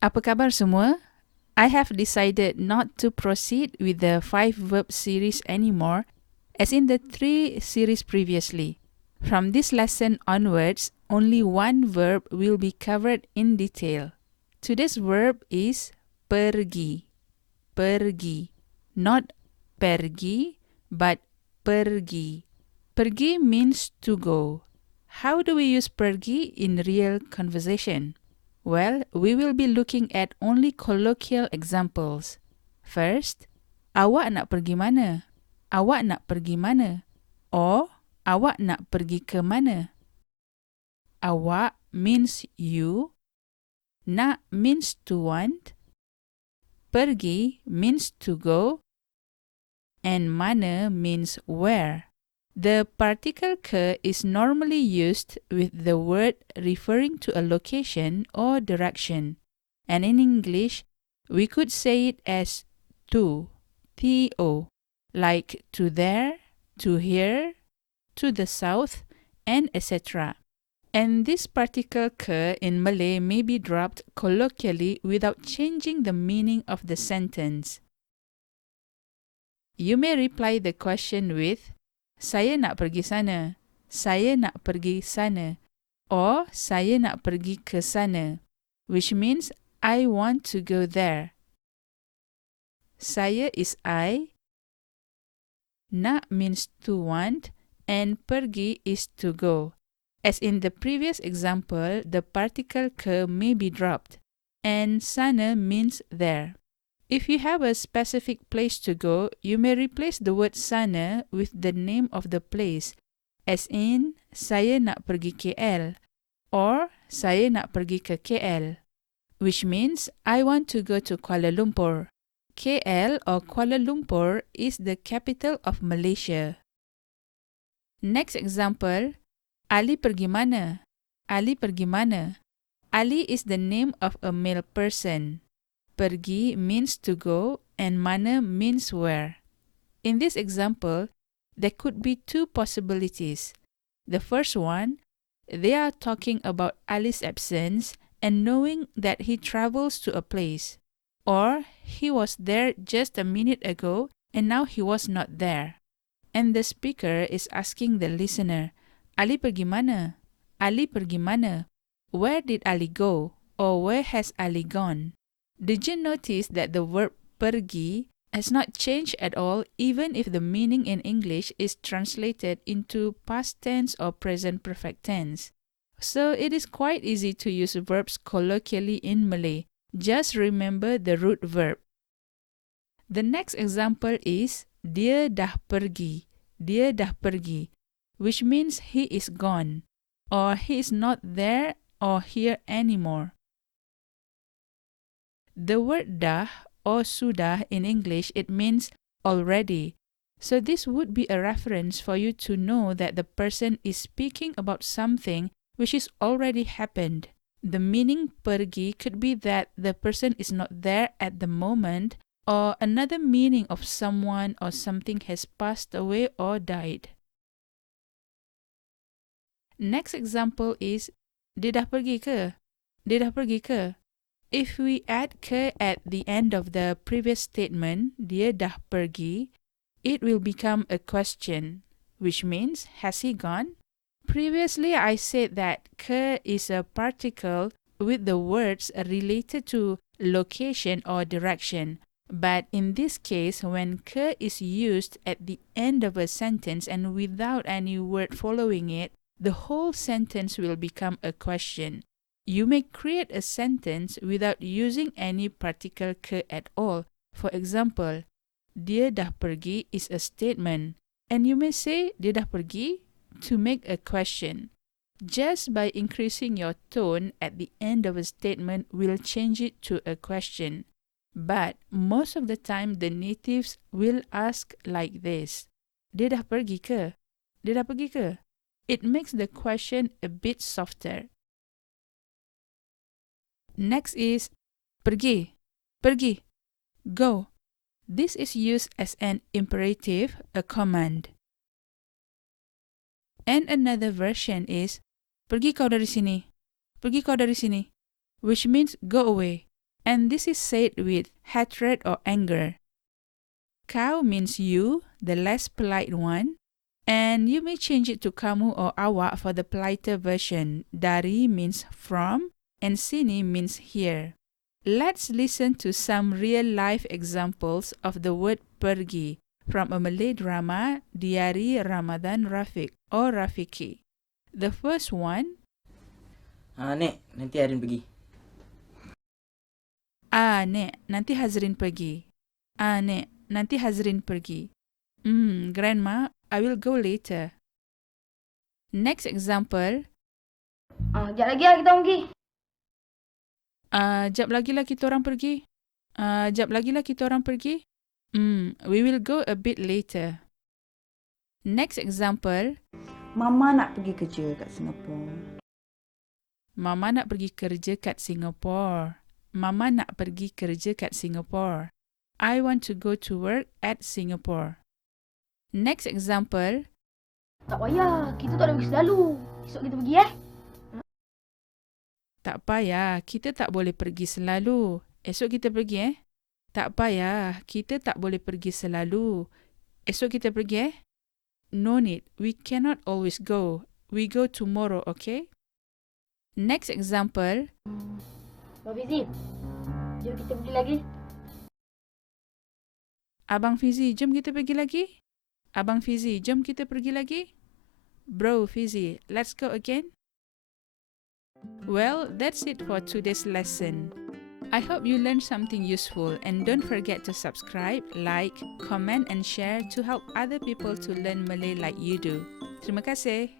Apa khabar semua? I have decided not to proceed with the 5 verb series anymore, as in the 3 series previously. From this lesson onwards, only one verb will be covered in detail. Today's verb is pergi. Pergi. Not pergi, but pergi. Pergi means to go. How do we use pergi in real conversation? Well, we will be looking at only colloquial examples. First, awak nak pergi mana? Awak nak pergi mana? Or, awak nak pergi ke mana? Awak means you, nak means to want, pergi means to go, and mana means where. The particle ke is normally used with the word referring to a location or direction, and in English, we could say it as to, to, like to there, to here, to the south, and etc. And this particle ke in Malay may be dropped colloquially without changing the meaning of the sentence. You may reply the question with, saya nak pergi sana, saya nak pergi sana, or saya nak pergi ke sana, which means I want to go there. Saya is I, nak means to want, and pergi is to go. As in the previous example, the particle ke may be dropped, and sana means there. If you have a specific place to go, you may replace the word sana with the name of the place, as in, saya nak pergi KL, or saya nak pergi ke KL, which means I want to go to Kuala Lumpur. KL or Kuala Lumpur is the capital of Malaysia. Next example, Ali pergi mana? Ali pergi mana? Ali is the name of a male person. Pergi means to go and mana means where. In this example, there could be 2 possibilities. The first one, they are talking about Ali's absence and knowing that he travels to a place. Or he was there just a minute ago and now he was not there. And the speaker is asking the listener, Ali pergi mana? Ali pergi mana? Where did Ali go? Or where has Ali gone? Did you notice that the verb pergi has not changed at all even if the meaning in English is translated into past tense or present perfect tense? So it is quite easy to use verbs colloquially in Malay. Just remember the root verb. The next example is dia dah pergi. Dia dah pergi, which means he is gone, or he is not there or here anymore. The word dah or sudah in English, it means already. So this would be a reference for you to know that the person is speaking about something which is already happened. The meaning pergi could be that the person is not there at the moment, or another meaning of someone or something has passed away or died. Next example is dia dah pergi ke? Dia dah pergi ke? If we add ke at the end of the previous statement, dia dah pergi, it will become a question, which means, has he gone? Previously, I said that ke is a particle with the words related to location or direction. But in this case, when ke is used at the end of a sentence and without any word following it, the whole sentence will become a question. You may create a sentence without using any particle ke at all. For example, dia dah pergi is a statement, and you may say dia dah pergi to make a question. Just by increasing your tone at the end of a statement will change it to a question. But most of the time the natives will ask like this, dia dah pergi ke? Dia dah pergi ke? It makes the question a bit softer. Next is pergi, pergi, go. This is used as an imperative, a command. And another version is pergi kau dari sini, pergi kau dari sini, which means go away. And this is said with hatred or anger. Kau means you, the less polite one. And you may change it to kamu or awak for the politer version. Dari means from, and sini means here. Let's listen to some real-life examples of the word pergi from a Malay drama, Diari Ramadan Rafiq or Rafiki. The first one, Nek, nanti Arin pergi. Nek, nanti Hazrin pergi. Nek, nanti Hazrin pergi. Grandma, I will go later. Next example, Sekejap lagi lah kita pergi. jap lagi lah kita orang pergi. Jap lagi lah kita orang pergi. We will go a bit later. Next example, Mama nak pergi kerja kat Singapura. Mama nak pergi kerja kat Singapore. Mama nak pergi kerja kat Singapore. I want to go to work at Singapore. Next example, Tak payah, kita tak boleh pergi selalu. Esok kita pergi tak payah, kita tak boleh pergi selalu. Esok kita pergi Tak payah, kita tak boleh pergi selalu. Esok kita pergi No need, we cannot always go. We go tomorrow, okay? Next example, Abang Fizi, jom kita pergi lagi. Abang Fizi, jom kita pergi lagi. Abang Fizi, jom kita pergi lagi. Bro Fizi, let's go again. Well, that's it for today's lesson. I hope you learned something useful, and don't forget to subscribe, like, comment and share to help other people to learn Malay like you do. Terima kasih.